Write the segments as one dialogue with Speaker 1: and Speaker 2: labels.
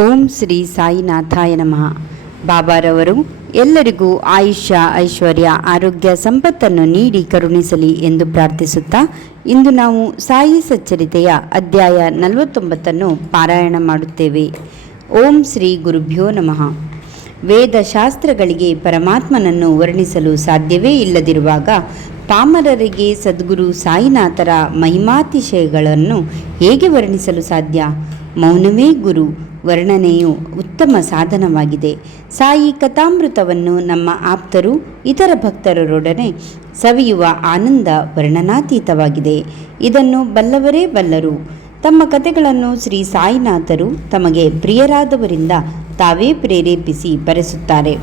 Speaker 1: ಓಂ ಶ್ರೀ ಸಾಯಿನಾಥಾಯ ನಮಃ. ಬಾಬಾರವರು ಎಲ್ಲರಿಗೂ ಆಯುಷ್ಯ, ಐಶ್ವರ್ಯ, ಆರೋಗ್ಯ, ಸಂಪತ್ತನ್ನು ನೀಡಿ ಕರುಣಿಸಲಿ ಎಂದು ಪ್ರಾರ್ಥಿಸುತ್ತಾ ಇಂದು ನಾವು ಸಾಯಿ ಸಚ್ಚರಿತೆಯ ಅಧ್ಯಾಯ ನಲವತ್ತೊಂಬತ್ತನ್ನು ಪಾರಾಯಣ ಮಾಡುತ್ತೇವೆ. ಓಂ ಶ್ರೀ ಗುರುಭ್ಯೋ ನಮಃ. ವೇದಶಾಸ್ತ್ರಗಳಿಗೆ ಪರಮಾತ್ಮನನ್ನು ವರ್ಣಿಸಲು ಸಾಧ್ಯವೇ ಇಲ್ಲದಿರುವಾಗ ಪಾಮರರಿಗೆ ಸದ್ಗುರು ಸಾಯಿನಾಥರ ಮಹಿಮಾತಿಶಯಗಳನ್ನು ಹೇಗೆ ವರ್ಣಿಸಲು ಸಾಧ್ಯ? ಮೌನವೇ ಗುರು, ವರ್ಣನೆಯು ಉತ್ತಮ ಸಾಧನವಾಗಿದೆ. ಸಾಯಿ ಕಥಾಮೃತವನ್ನು ನಮ್ಮ ಆಪ್ತರು, ಇತರ ಭಕ್ತರರೊಡನೆ ಸವಿಯುವ ಆನಂದ ವರ್ಣನಾತೀತವಾಗಿದೆ. ಇದನ್ನು ಬಲ್ಲವರೇ ಬಲ್ಲರು. ತಮ್ಮ ಕತೆಗಳನ್ನು ಶ್ರೀ ಸಾಯಿನಾಥರು ತಮಗೆ ಪ್ರಿಯರಾದವರಿಂದ ತಾವೇ ಪ್ರೇರೇಪಿಸಿ ಬರೆಸುತ್ತಾರೆ.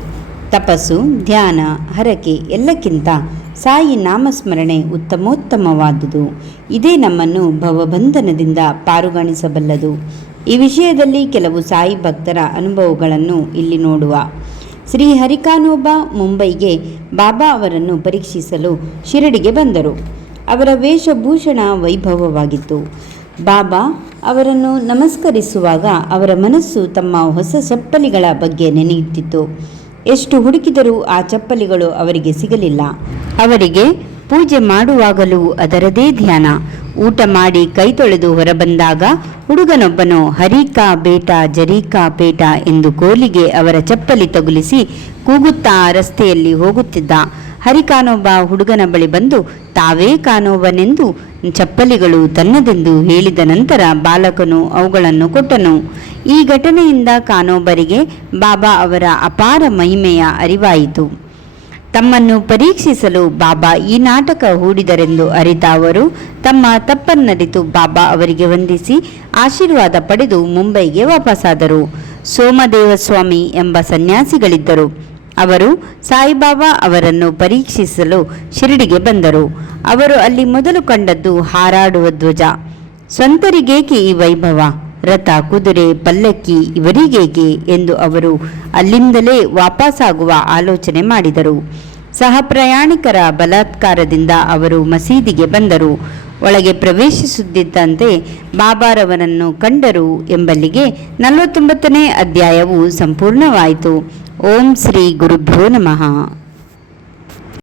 Speaker 1: ತಪಸ್ಸು, ಧ್ಯಾನ, ಹರಕೆ ಎಲ್ಲಕ್ಕಿಂತ ಸಾಯಿ ನಾಮಸ್ಮರಣೆ ಉತ್ತಮೋತ್ತಮವಾದುದು. ಇದೇ ನಮ್ಮನ್ನು ಭವಬಂಧನದಿಂದ ಪಾರುಗಾಣಿಸಬಲ್ಲದು. ಈ ವಿಷಯದಲ್ಲಿ ಕೆಲವು ಸಾಯಿ ಭಕ್ತರ ಅನುಭವಗಳನ್ನು ಇಲ್ಲಿ ನೋಡುವ. ಶ್ರೀ ಹರಿಕಾನೋಬ ಮುಂಬೈಗೆ ಬಾಬಾ ಅವರನ್ನು ಪರೀಕ್ಷಿಸಲು ಶಿರಡಿಗೆ ಬಂದರು. ಅವರ ವೇಷಭೂಷಣ ವೈಭವವಾಗಿತ್ತು. ಬಾಬಾ ಅವರನ್ನು ನಮಸ್ಕರಿಸುವಾಗ ಅವರ ಮನಸ್ಸು ತಮ್ಮ ಹೊಸ ಚಪ್ಪಲಿಗಳ ಬಗ್ಗೆ ನೆನೆಯುತ್ತಿತ್ತು. ಎಷ್ಟು ಹುಡುಕಿದರೂ ಆ ಚಪ್ಪಲಿಗಳು ಅವರಿಗೆ ಸಿಗಲಿಲ್ಲ. ಅವರಿಗೆ ಪೂಜೆ ಮಾಡುವಾಗಲೂ ಅದರದೇ ಧ್ಯಾನ. ಊಟ ಮಾಡಿ ಕೈ ತೊಳೆದು ಹೊರಬಂದಾಗ ಹುಡುಗನೊಬ್ಬನು ಹರಿಕಾ ಬೇಟ ಜರೀಕಾ ಪೇಟ ಎಂದು ಕೋಲಿಗೆ ಅವರ ಚಪ್ಪಲಿ ತಗುಲಿಸಿ ಕೂಗುತ್ತಾ ರಸ್ತೆಯಲ್ಲಿ ಹೋಗುತ್ತಿದ್ದ. ಹರಿಕಾನೊಬ್ಬ ಹುಡುಗನ ಬಳಿ ಬಂದು, ತಾವೇ ಕಾನೋವನೆಂದು ಚಪ್ಪಲಿಗಳು ತನ್ನದೆಂದು ಹೇಳಿದ ನಂತರ ಬಾಲಕನು ಅವುಗಳನ್ನು ಕೊಟ್ಟನು. ಈ ಘಟನೆಯಿಂದ ಕಾನೋಬರಿಗೆ ಬಾಬಾ ಅವರ ಅಪಾರ ಮಹಿಮೆಯ ಅರಿವಾಯಿತು. ತಮ್ಮನ್ನು ಪರೀಕ್ಷಿಸಲು ಬಾಬಾ ಈ ನಾಟಕ ಹೂಡಿದರೆಂದು ಅರಿತ ಅವರು ತಮ್ಮ ತಪ್ಪನ್ನರಿತು ಬಾಬಾ ಅವರಿಗೆ ವಂದಿಸಿ ಆಶೀರ್ವಾದ ಪಡೆದು ಮುಂಬೈಗೆ ವಾಪಸ್ಸಾದರು ಸೋಮದೇವಸ್ವಾಮಿ ಎಂಬ ಸನ್ಯಾಸಿಗಳಿದ್ದರು. ಅವರು ಸಾಯಿಬಾಬಾ ಅವರನ್ನು ಪರೀಕ್ಷಿಸಲು ಶಿರಡಿಗೆ ಬಂದರು. ಅವರು ಅಲ್ಲಿ ಮೊದಲು ಕಂಡದ್ದು ಹಾರಾಡುವ ಧ್ವಜ. ಸ್ವಂತರಿಗೇಕೆ ಈ ವೈಭವ? ರಥ, ಕುದುರೆ, ಪಲ್ಲಕ್ಕಿ ಇವರಿಗೇಕೆ? ಎಂದು ಅವರು ಅಲ್ಲಿಂದಲೇ ವಾಪಸ್ಸಾಗುವ ಆಲೋಚನೆ ಮಾಡಿದರು. ಸಹ ಪ್ರಯಾಣಿಕರ ಬಲಾತ್ಕಾರದಿಂದ ಅವರು ಮಸೀದಿಗೆ ಬಂದರು. ಒಳಗೆ ಪ್ರವೇಶಿಸುತ್ತಿದ್ದಂತೆ ಬಾಬಾರವರನ್ನು ಕಂಡರು ಎಂಬಲ್ಲಿಗೆ ನಲವತ್ತೊಂಬತ್ತನೇ ಅಧ್ಯಾಯವು ಸಂಪೂರ್ಣವಾಯಿತು. ಓಂ ಶ್ರೀ ಗುರುಭ್ಯೋ ನಮಃ.